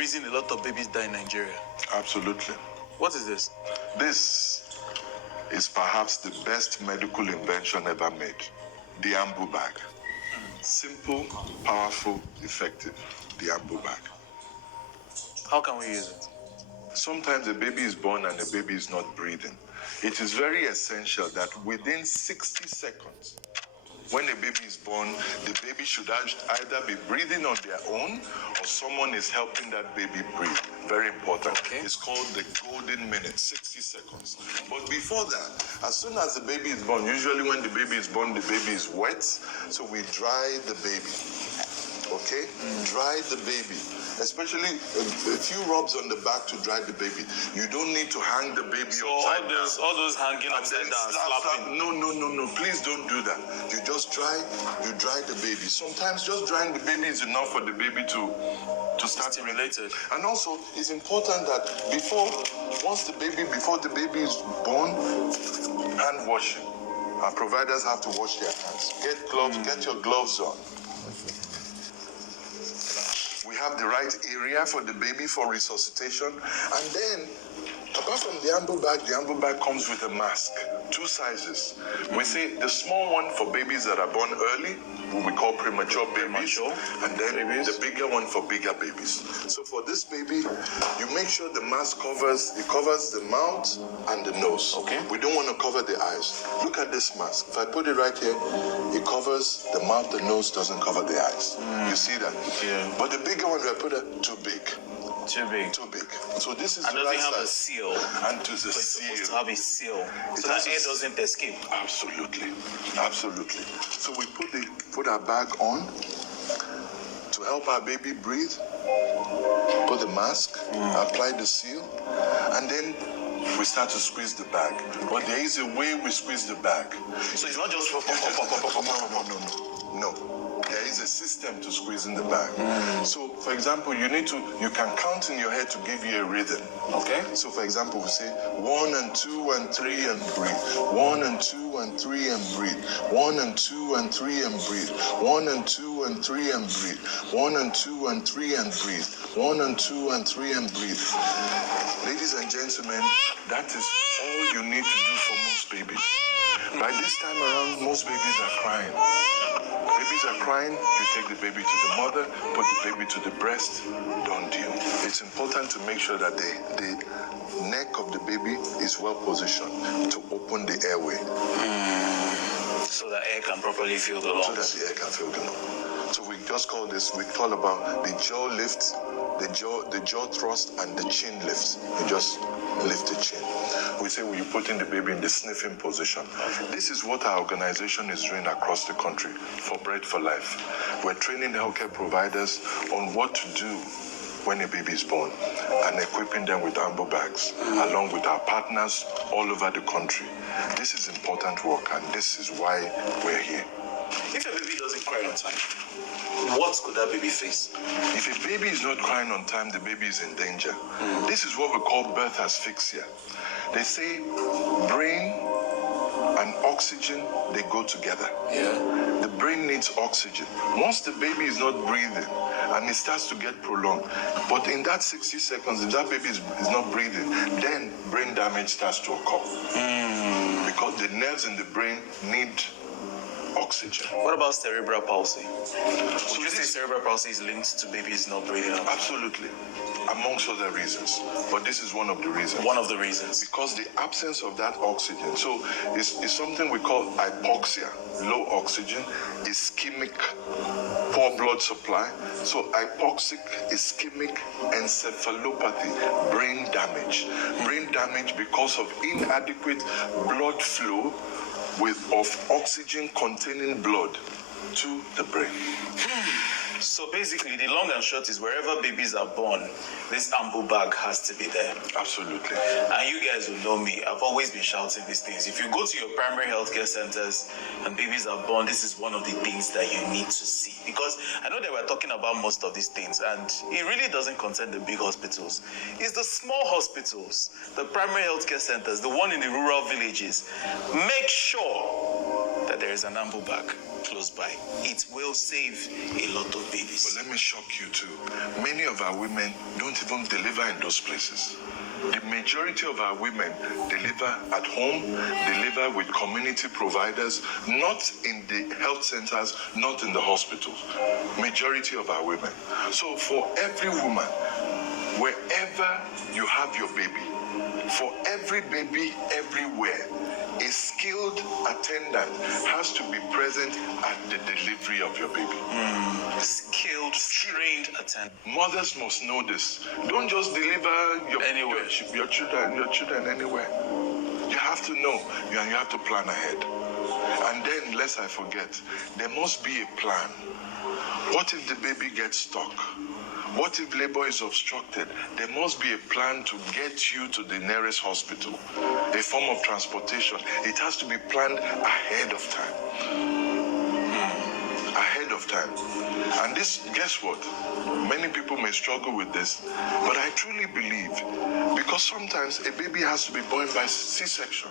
reason a lot of babies die in Nigeria. Absolutely. What is this? This is perhaps the best medical invention ever made. The Ambu bag. Simple, powerful, effective. The Ambu bag. How can we use it? Sometimes a baby is born and the baby is not breathing. It is very essential that within 60 seconds, when a baby is born, the baby should either be breathing on their own or someone is helping that baby breathe. Very important. Okay. It's called the golden minute, 60 seconds. But before that, as soon as the baby is born, usually when the baby is born, the baby is wet, so we dry the baby. Okay? Dry the baby. Especially a few rubs on the back to dry the baby. You don't need to hang the baby upside down. All those hanging upside down, slapping. No. Please don't do that. You just dry the baby. Sometimes just drying the baby is enough for the baby to start Stimulated. And also, it's important that before the baby is born, hand washing. Our providers have to wash their hands. Get gloves, get your gloves on. We have the right area for the baby for resuscitation. And then, apart from the Ambu bag comes with a mask, 2 sizes. We say the small one for babies that are born early, what we call premature babies, and then the bigger one for bigger babies. So for this baby, you make sure the mask covers the mouth and the nose. Okay. We don't want to cover the eyes. Look at this mask. If I put it right here, it covers the mouth, the nose doesn't cover the eyes. You see that? Yeah. But the bigger one, I put it too big. Too big. Too big. So this is And the doesn't right have a size. seal. And to the It's seal. supposed to have a seal. It So that has a air doesn't escape. Absolutely. So we put our bag on to help our baby breathe. Put the mask, apply the seal, and then we start to squeeze the bag. But there is a way we squeeze the bag. So it's not just No. There is a system to squeezing the bag. So, for example, you can count in your head to give you a rhythm. Okay. So, for example, we say 1 and 2 and 3 and breathe. 1 and 2 and 3 and breathe. 1 and 2 and 3 and breathe. 1 and 2 and 3 and breathe. 1 and 2 and 3 and breathe. 1 and 2 and 3 and breathe. Ladies and gentlemen, that is all you need to do for most babies. By this time around, most babies are crying. Babies are crying, you take the baby to the mother, put the baby to the breast, done deal. It's important to make sure that the neck of the baby is well positioned to open the airway. So that air can properly fill the lungs. So that the air can fill the lungs. So we just call this, we call about the jaw lift, the jaw thrust and the chin lift. You just lift the chin. We say you put in the baby in the sniffing position. This is what our organization is doing across the country for Bread for Life. We're training healthcare providers on what to do when a baby is born and equipping them with Ambu bags, along with our partners all over the country. This is important work, and this is why we're here. If a baby doesn't cry on time, what could that baby face? If a baby is not crying on time, the baby is in danger. This is what we call birth asphyxia. They say brain and oxygen, they go together. Yeah. The brain needs oxygen. Once the baby is not breathing and it starts to get prolonged, but in that 60 seconds, if that baby is not breathing, then brain damage starts to occur. Because the nerves in the brain need oxygen. What about cerebral palsy? Would you say cerebral palsy is linked to babies not breathing out? Absolutely. Amongst other reasons. But this is one of the reasons. One of the reasons. Because the absence of that oxygen. So it's something we call hypoxia, low oxygen, ischemic, poor blood supply. So hypoxic, ischemic, encephalopathy, brain damage. Brain damage because of inadequate blood flow of oxygen-containing blood to the brain. So basically, the long and short is wherever babies are born, this Ambu bag has to be there. Absolutely. And you guys will know me. I've always been shouting these things. If you go to your primary healthcare centers and babies are born, this is one of the things that you need to see. Because I know that we're talking about most of these things, and it really doesn't concern the big hospitals. It's the small hospitals, the primary healthcare centers, the one in the rural villages. Make sure that there is an Ambu bag. close by. It will save a lot of babies. But let me shock you too. Many of our women don't even deliver in those places. The majority of our women deliver at home, deliver with community providers, not in the health centers, not in the hospitals. Majority of our women. So for every woman, wherever you have your baby, for every baby everywhere, a skilled attendant has to be present at the delivery of your baby. Skilled, trained attendant. Mothers must know this. Don't just deliver Anywhere. your children anywhere. You have to know, and you have to plan ahead. And then, lest I forget, there must be a plan. What if the baby gets stuck? What if labor is obstructed? There must be a plan to get you to the nearest hospital, a form of transportation. It has to be planned ahead of time. Ahead of time. And this, guess what? Many people may struggle with this, but I truly believe, because sometimes a baby has to be born by C-section.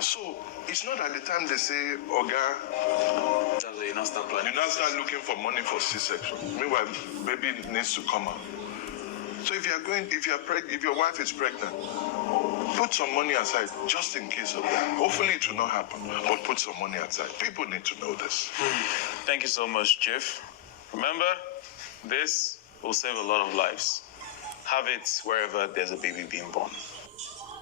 So it's not at the time they say, Oga, That's why you now start planning. you now start looking for money for C-section. Meanwhile, baby needs to come out. So if your wife is pregnant, put some money aside just in case of that. Hopefully it will not happen, but put some money aside. People need to know this. Thank you so much, Chief. Remember, this will save a lot of lives. Have it wherever there's a baby being born.